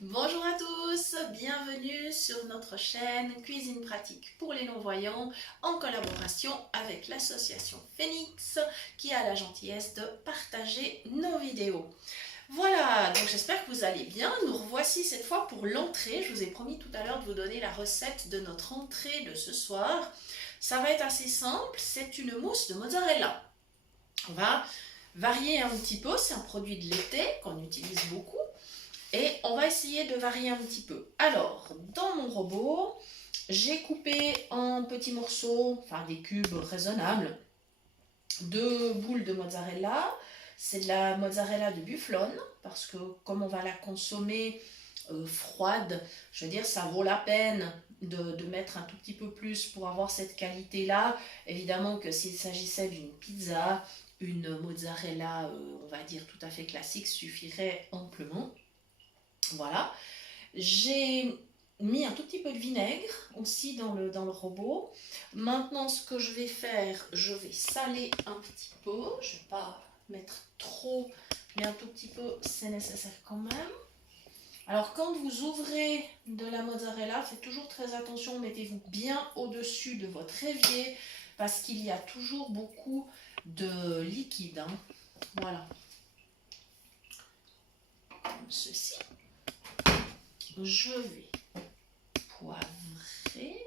Bonjour à tous, bienvenue sur notre chaîne Cuisine pratique pour les non-voyants en collaboration avec l'association Phoenix qui a la gentillesse de partager nos vidéos. Voilà, donc j'espère que vous allez bien. Nous revoici cette fois pour l'entrée. Je vous ai promis tout à l'heure de vous donner la recette de notre entrée de ce soir. Ça va être assez simple, c'est une mousse de mozzarella. On va varier un petit peu, c'est un produit de l'été qu'on utilise beaucoup. Et on va essayer de varier un petit peu. Alors, dans mon robot, j'ai coupé en petits morceaux, enfin des cubes raisonnables, deux boules de mozzarella. C'est de la mozzarella de bufflone, parce que comme on va la consommer froide, je veux dire, ça vaut la peine de mettre un tout petit peu plus pour avoir cette qualité-là. Évidemment que s'il s'agissait d'une pizza, une mozzarella, on va dire tout à fait classique, suffirait amplement. Voilà. J'ai mis un tout petit peu de vinaigre aussi dans le robot. Maintenant, ce que je vais faire, je vais saler un petit peu. Je ne vais pas mettre trop, mais un tout petit peu, c'est nécessaire quand même. Alors, quand vous ouvrez de la mozzarella, faites toujours très attention, mettez-vous bien au-dessus de votre évier parce qu'il y a toujours beaucoup de liquide. Hein. Voilà. Comme ceci. Je vais poivrer.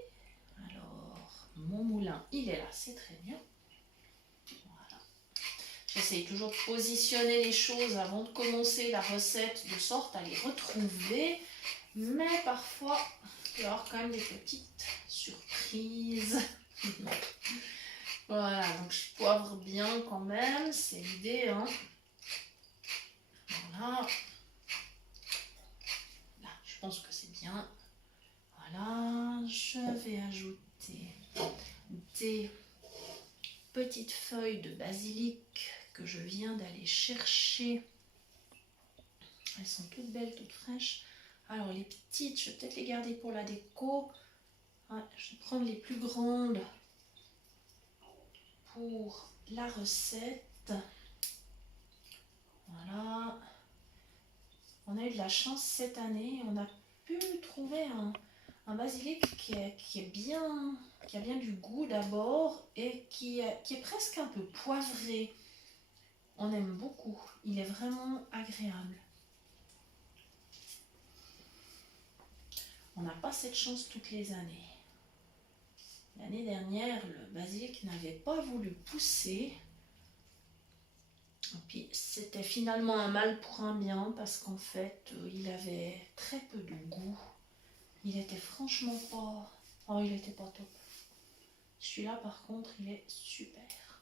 Alors, mon moulin, il est là, c'est très bien. Voilà. J'essaye toujours de positionner les choses avant de commencer la recette, de sorte à les retrouver. Mais parfois, il peut y avoir quand même des petites surprises. Voilà, donc je poivre bien quand même, c'est l'idée. Hein. Voilà. Là, je pense que c'est bien. Voilà, je vais ajouter des petites feuilles de basilic que je viens d'aller chercher. Elles sont toutes belles, toutes fraîches. Alors les petites, je vais peut-être les garder pour la déco. Ouais, je vais prendre les plus grandes pour la recette. Voilà. On a eu de la chance cette année. On a pu trouver un basilic qui a bien du goût d'abord et qui est presque un peu poivré. On aime beaucoup. Il est vraiment agréable. On n'a pas cette chance toutes les années. L'année dernière, le basilic n'avait pas voulu pousser. Et puis, c'était finalement un mal pour un bien parce qu'en fait, il avait très peu de goût. Il était franchement pas... Oh, il était pas top. Celui-là, par contre, il est super.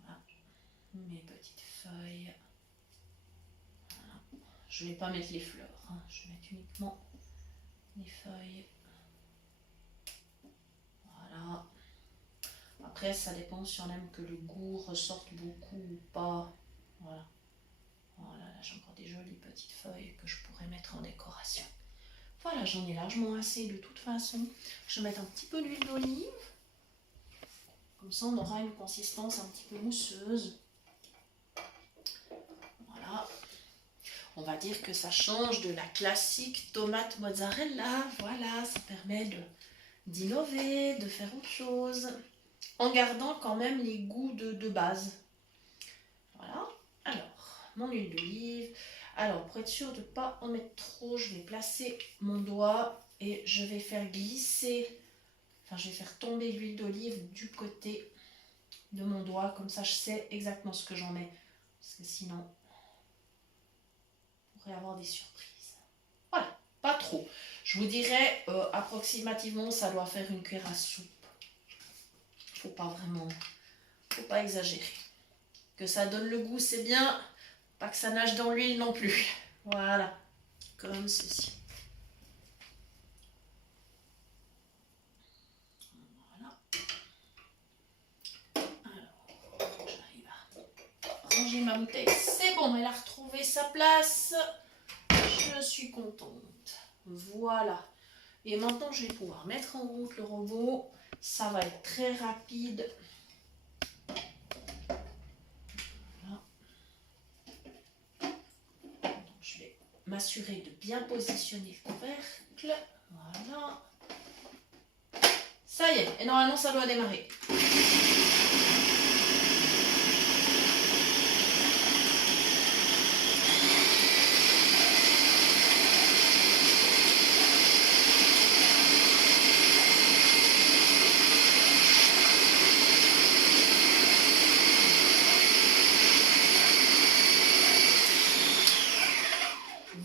Voilà. Mes petites feuilles. Voilà. Je ne vais pas mettre les fleurs. Hein. Je vais mettre uniquement les feuilles. Voilà. Après, ça dépend si on aime que le goût ressorte beaucoup ou pas. Voilà. Voilà, là j'ai encore des jolies petites feuilles que je pourrais mettre en décoration. Voilà, j'en ai largement assez de toute façon. Je vais mettre un petit peu d'huile d'olive. Comme ça, on aura une consistance un petit peu mousseuse. Voilà. On va dire que ça change de la classique tomate mozzarella. Voilà, ça permet d'innover, de faire autre chose, en gardant quand même les goûts de base. Voilà. Alors, mon huile d'olive. Alors, pour être sûr de ne pas en mettre trop, je vais placer mon doigt et je vais faire glisser, enfin je vais faire tomber l'huile d'olive du côté de mon doigt. Comme ça, je sais exactement ce que j'en mets. Parce que sinon, on pourrait avoir des surprises. Voilà, pas trop. Je vous dirais, approximativement, ça doit faire une cuillère à soupe. Faut pas exagérer. Que ça donne le goût, c'est bien. Pas que ça nage dans l'huile non plus. Voilà, comme ceci. Voilà. Alors, j'arrive à ranger ma bouteille. C'est bon, elle a retrouvé sa place. Je suis contente. Voilà. Et maintenant, je vais pouvoir mettre en route le robot. Ça va être très rapide. Voilà. m'assurer de bien positionner le couvercle. Voilà. Ça y est, et normalement ça doit démarrer.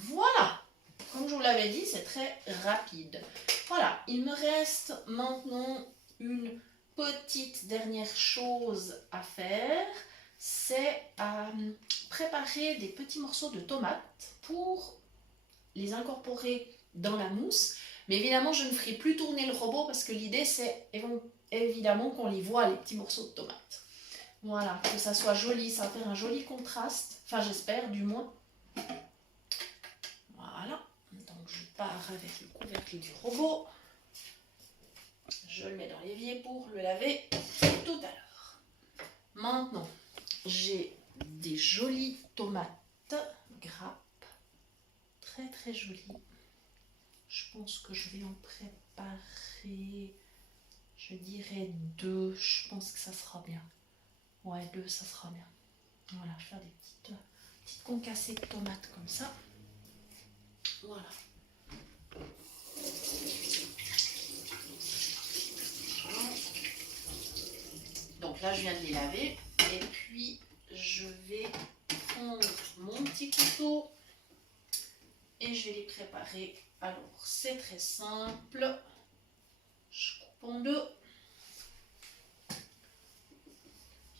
Voilà, comme je vous l'avais dit, c'est très rapide. Voilà, il me reste maintenant une petite dernière chose à faire, c'est à préparer des petits morceaux de tomates pour les incorporer dans la mousse. Mais évidemment, je ne ferai plus tourner le robot parce que l'idée, c'est évidemment qu'on les voit, les petits morceaux de tomates. Voilà, que ça soit joli, ça va faire un joli contraste. Enfin, j'espère, du moins. Voilà, donc je pars avec le couvercle du robot. Je le mets dans l'évier pour le laver tout à l'heure. Maintenant, j'ai des jolies tomates grappes. Très très jolies. Je pense que je vais en préparer, je dirais 2. Je pense que ça sera bien. Ouais, 2, ça sera bien. Voilà, je vais faire des petites concassées de tomates comme ça. Voilà. Donc là, je viens de les laver. Et puis, je vais prendre mon petit couteau et je vais les préparer. Alors, c'est très simple. Je coupe en 2.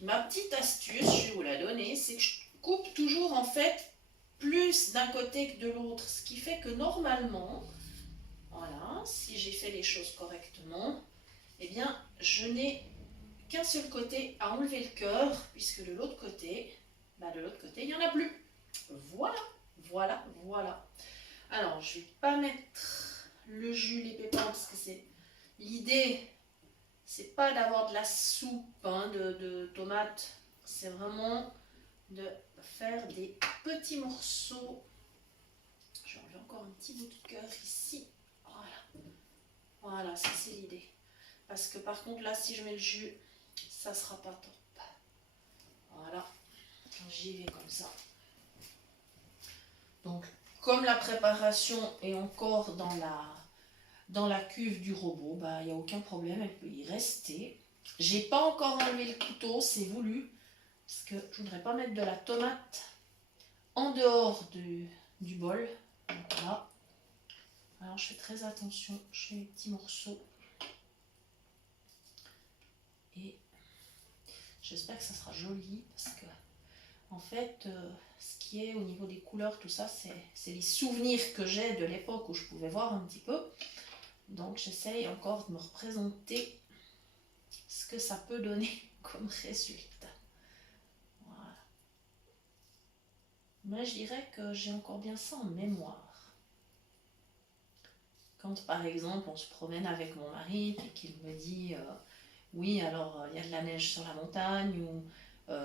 Ma petite astuce, je vais vous la donner, c'est que je coupe toujours en fait plus d'un côté que de l'autre. Ce qui fait que normalement, voilà, si j'ai fait les choses correctement, eh bien, je n'ai qu'un seul côté à enlever le cœur, puisque de l'autre côté, il n'y en a plus. Voilà, voilà, voilà. Alors, je ne vais pas mettre le jus, les pépins, parce que c'est l'idée, c'est pas d'avoir de la soupe de tomates, c'est vraiment de faire des petits morceaux. Je vais enlever encore un petit bout de cœur ici. Voilà, voilà, ça c'est l'idée. Parce que par contre là, si je mets le jus, ça sera pas top. Voilà, j'y vais comme ça. Donc, comme la préparation est encore dans la cuve du robot, bah, il n'y a aucun problème, elle peut y rester. J'ai pas encore enlevé le couteau, c'est voulu, parce que je voudrais pas mettre de la tomate en dehors du bol. Voilà. Alors je fais très attention, je fais mes petits morceaux. Et j'espère que ça sera joli, parce que en fait, ce qui est au niveau des couleurs, tout ça, c'est les souvenirs que j'ai de l'époque où je pouvais voir un petit peu. Donc j'essaye encore de me représenter ce que ça peut donner comme résultat. Voilà. Mais je dirais que j'ai encore bien ça en mémoire. Quand par exemple on se promène avec mon mari et qu'il me dit oui, alors il y a de la neige sur la montagne, ou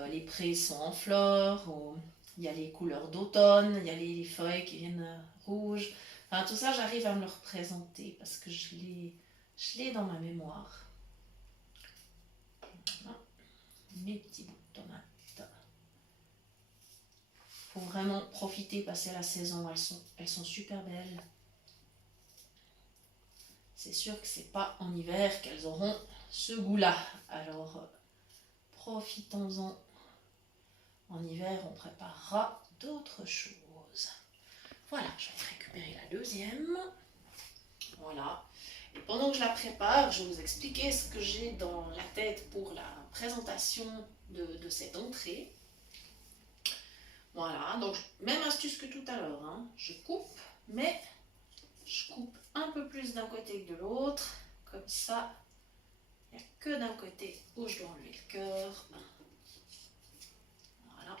les prés sont en fleurs, ou il y a les couleurs d'automne, il y a les feuilles qui viennent rouges. Enfin, tout ça, j'arrive à me le représenter parce que je l'ai dans ma mémoire. Voilà. Mes petits bouts de tomates. Il faut vraiment profiter, passer la saison, elles sont super belles. C'est sûr que c'est pas en hiver qu'elles auront ce goût-là. Alors, profitons-en. En hiver, on préparera d'autres choses. Voilà, je vais récupérer la deuxième. Voilà. Et pendant que je la prépare, je vais vous expliquer ce que j'ai dans la tête pour la présentation de cette entrée. Voilà, donc même astuce que tout à l'heure. Hein. Je coupe, mais je coupe un peu plus d'un côté que de l'autre. Comme ça, il n'y a que d'un côté où je dois enlever le cœur. Voilà.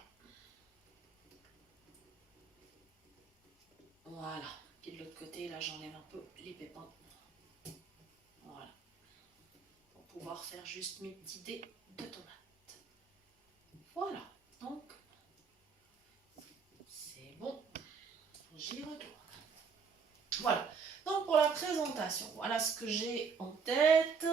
Voilà. Puis de l'autre côté, là, j'enlève un peu les pépins. Voilà. Pour pouvoir faire juste mes petits dés de tomates. Voilà. Donc, c'est bon. j'y retourne. Voilà, donc pour la présentation, voilà ce que j'ai en tête.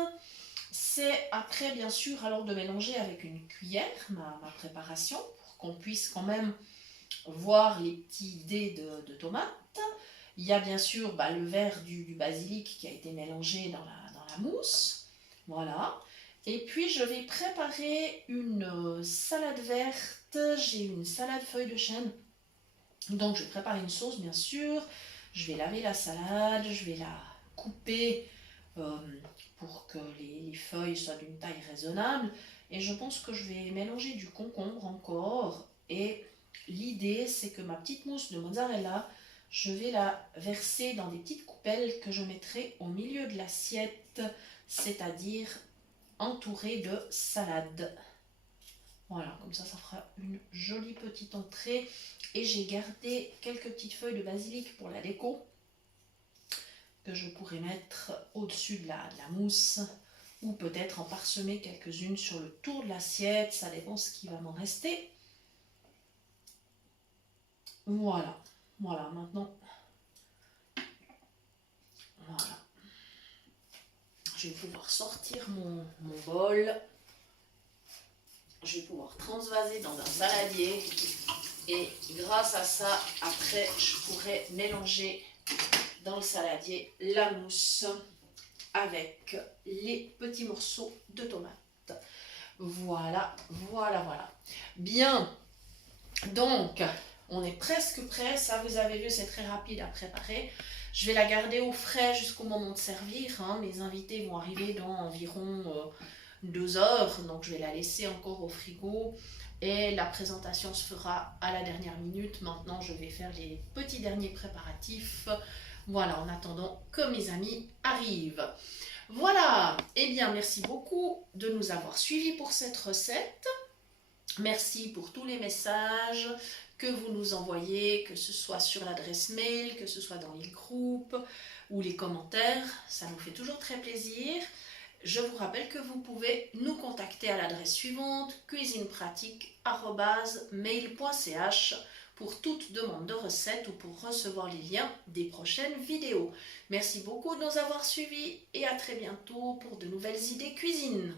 C'est après, bien sûr, alors de mélanger avec une cuillère ma préparation pour qu'on puisse quand même voir les petits dés de tomates. Il y a bien sûr le verre du basilic qui a été mélangé dans la mousse. Voilà. Et puis je vais préparer une salade verte. J'ai une salade feuille de chêne. Donc je vais préparer une sauce bien sûr. Je vais laver la salade, je vais la couper pour que les feuilles soient d'une taille raisonnable. Et je pense que je vais mélanger du concombre encore. Et l'idée, c'est que ma petite mousse de mozzarella, je vais la verser dans des petites coupelles que je mettrai au milieu de l'assiette, c'est-à-dire entourée de salade. Voilà, comme ça fera une jolie petite entrée. Et j'ai gardé quelques petites feuilles de basilic pour la déco que je pourrais mettre au-dessus de la mousse ou peut-être en parsemer quelques-unes sur le tour de l'assiette, ça dépend ce qui va m'en rester. Voilà, voilà, maintenant, voilà. Je vais pouvoir sortir mon bol. Je vais pouvoir transvaser dans un saladier et grâce à ça, après, je pourrai mélanger dans le saladier la mousse avec les petits morceaux de tomates. Voilà, voilà, voilà. Bien, donc, on est presque prêt. Ça, vous avez vu, c'est très rapide à préparer. Je vais la garder au frais jusqu'au moment de servir. Hein. Mes invités vont arriver dans environ 2 heures. Donc, je vais la laisser encore au frigo. Et la présentation se fera à la dernière minute. Maintenant, je vais faire les petits derniers préparatifs. Voilà, en attendant que mes amis arrivent. Voilà, eh bien, merci beaucoup de nous avoir suivis pour cette recette. Merci pour tous les messages que vous nous envoyez, que ce soit sur l'adresse mail, que ce soit dans les groupes ou les commentaires. Ça nous fait toujours très plaisir. Je vous rappelle que vous pouvez nous contacter à l'adresse suivante, cuisinepratique@mail.ch pour toute demande de recette ou pour recevoir les liens des prochaines vidéos. Merci beaucoup de nous avoir suivis et à très bientôt pour de nouvelles idées cuisine.